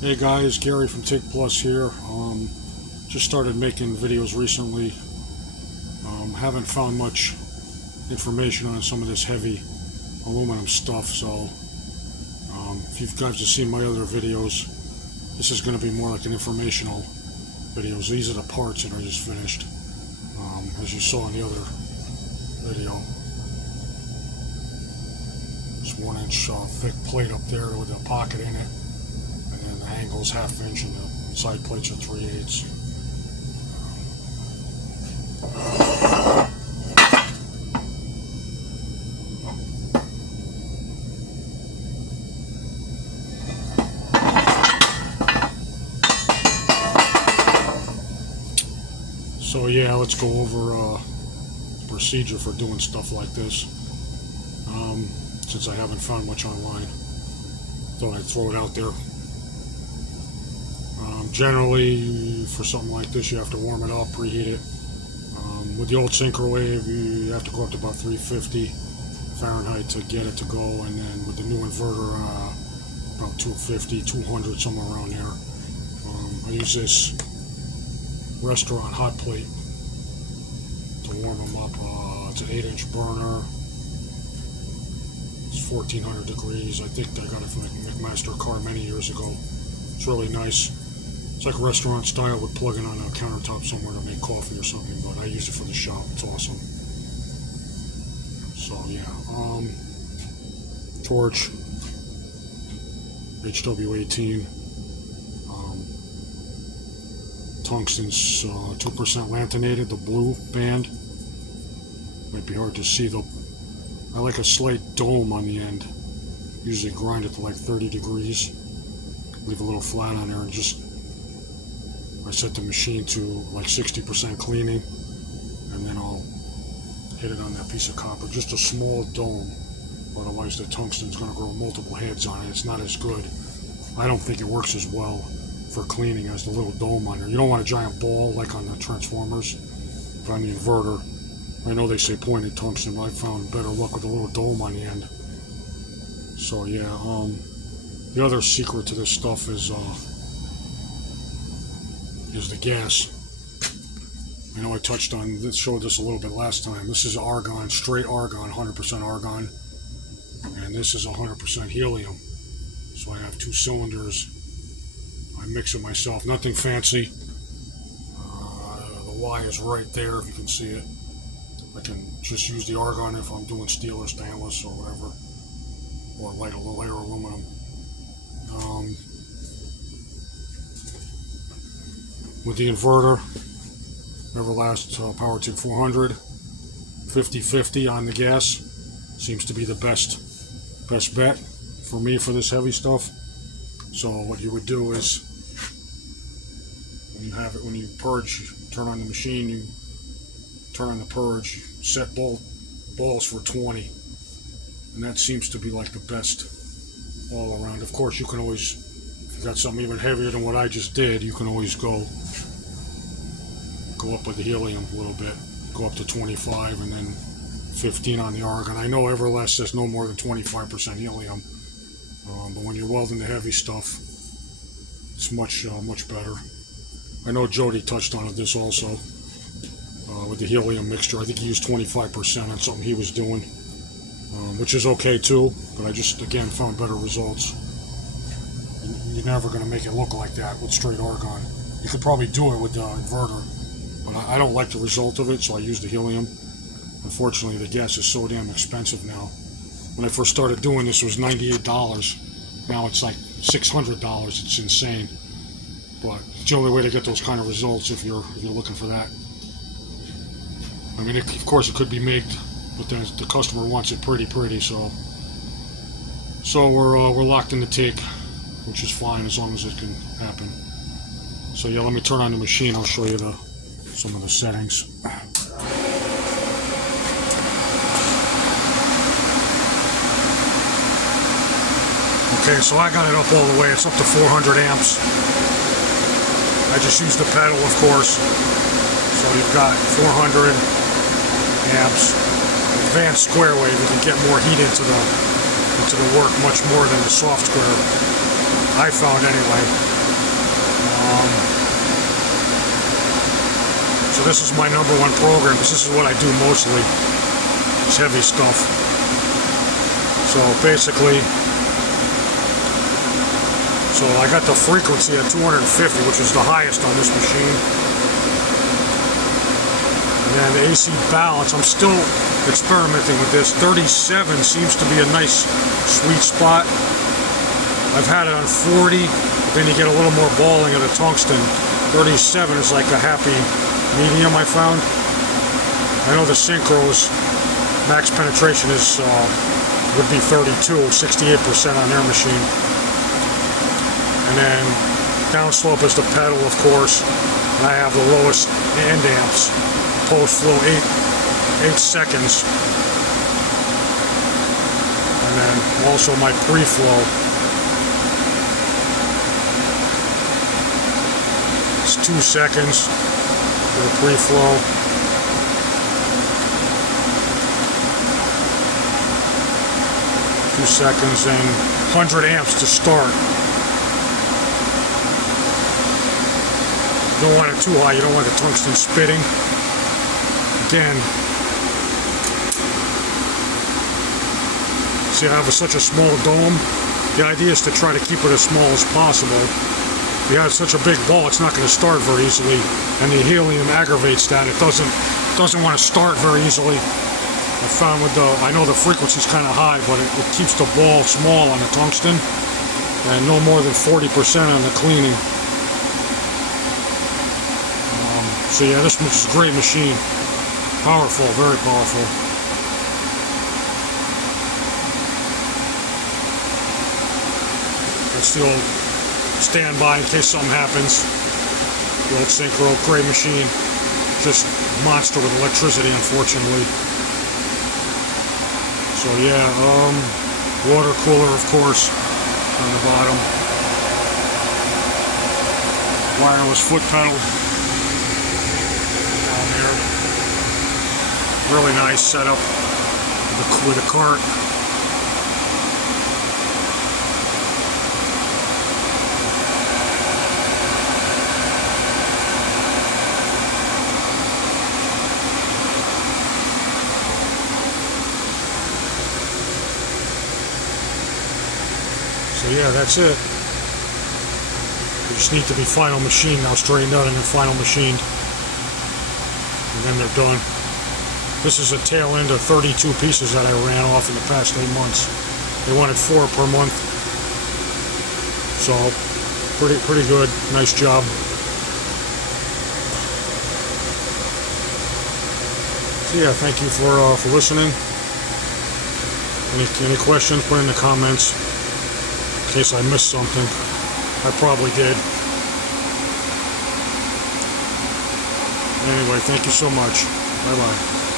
Hey guys, Gary from TIG Plus here. Just started making videos recently. Haven't found much information on some of this heavy aluminum stuff, so if you guys have seen my other videos, this is going to be more like an informational videos. These are the parts that I just finished, as you saw in the other video. It's 1-inch thick plate up there with a pocket in it. And then the angle's 1/2 inch and the side plates are 3/8. So yeah, let's go over procedure for doing stuff like this. Since I haven't found much online, thought I'd throw it out there. Generally, for something like this, you have to warm it up, preheat it. With the old Syncrowave, you have to go up to about 350 Fahrenheit to get it to go, and then with the new inverter, about 250, 200, somewhere around there. I use this restaurant hot plate to warm them up. It's an 8-inch burner. It's 1400 degrees. I think I got it from a McMaster car many years ago. It's really nice. It's like restaurant style with plugging on a countertop somewhere to make coffee or something, but I use it for the shop. It's awesome. So yeah, torch, HW18, tungsten's 2% lanthanated, the blue band. Might be hard to see though. I like a slight dome on the end. Usually grind it to like 30 degrees. Leave a little flat on there and just I set the machine to like 60% cleaning, and then I'll hit it on that piece of copper. Just a small dome, otherwise the tungsten's going to grow multiple heads on it. It's not as good. I don't think it works as well for cleaning as the little dome on there. You don't want a giant ball like on the transformers, but on the inverter, I know they say pointed tungsten, but I found better luck with a little dome on the end. So yeah, the other secret to this stuff is the gas. I know I touched on this, showed this a little bit last time. This is argon, straight argon, 100% argon, and this is 100% helium. So I have 2 cylinders. I mix it myself, nothing fancy. The Y is right there if you can see it. I can just use the argon if I'm doing steel or stainless or whatever, or lighter aluminum. With the inverter, everlast powertig 400, 50-50 on the gas seems to be the best bet for me for this heavy stuff. So what you would do is, when you purge, you turn on the machine, you turn on the purge, set balls for 20, and that seems to be like the best all around. Of course, you can always, if you got something even heavier than what I just did, you can always go up with the helium a little bit, go up to 25 and then 15 on the argon. I know everlast says no more than 25% helium, but when you're welding the heavy stuff, it's much better. I know Jody touched on this also with the helium mixture. I think he used 25% on something he was doing, which is okay too, but I just again found better results. You're never going to make it look like that with straight argon. You could probably do it with the inverter, but I don't like the result of it, so I use the helium. Unfortunately, the gas is so damn expensive now. When I first started doing this, it was $98. Now it's like $600. It's insane. But it's the only way to get those kind of results if you're looking for that. I mean, of course, it could be made, but the customer wants it pretty. So we're locked in the TIG, which is fine as long as it can happen. So yeah, let me turn on the machine. I'll show you some of the settings. Okay, so I got it up all the way. It's up to 400 amps. I just used the pedal, of course. So you've got 400 amps. Advanced square wave, you can get more heat into the work, much more than the soft square. I found anyway. So this is my #1 program, because this is what I do mostly. It's heavy stuff. So basically, so I got the frequency at 250, which is the highest on this machine. And the AC balance, I'm still experimenting with this. 37 seems to be a nice sweet spot. I've had it on 40, then you get a little more balling of the tungsten. 37 is like a happy medium, I found. I know the Synchros max penetration is would be 32, 68% on their machine. And then downslope is the pedal, of course. And I have the lowest end amps. Post flow 8 seconds. And then also my pre-flow. It's 2 seconds for the pre-flow. Seconds and 100 amps to start. You don't want it too high, you don't want the tungsten spitting. Again, see, I have such a small dome. The idea is to try to keep it as small as possible. If you have such a big ball, it's not going to start very easily, and the helium aggravates that. It doesn't want to start very easily. I found with I know the frequency's kind of high, but it keeps the ball small on the tungsten, and no more than 40% on the cleaning. So yeah, this is a great machine. Powerful, very powerful. It's the old standby in case something happens. The old Synchro, great machine. Just a monster with electricity, unfortunately. So yeah, water cooler, of course, on the bottom. Wireless foot pedal down there. Really nice setup with a cart. So yeah, that's it. You just need to be final machined now, straightened out and then final machined. And then they're done. This is a tail end of 32 pieces that I ran off in the past 8 months. They wanted 4 per month. So, pretty good. Nice job. So yeah, thank you for listening. Any questions, put in the comments. In case I missed something. I probably did. Anyway, thank you so much. Bye-bye.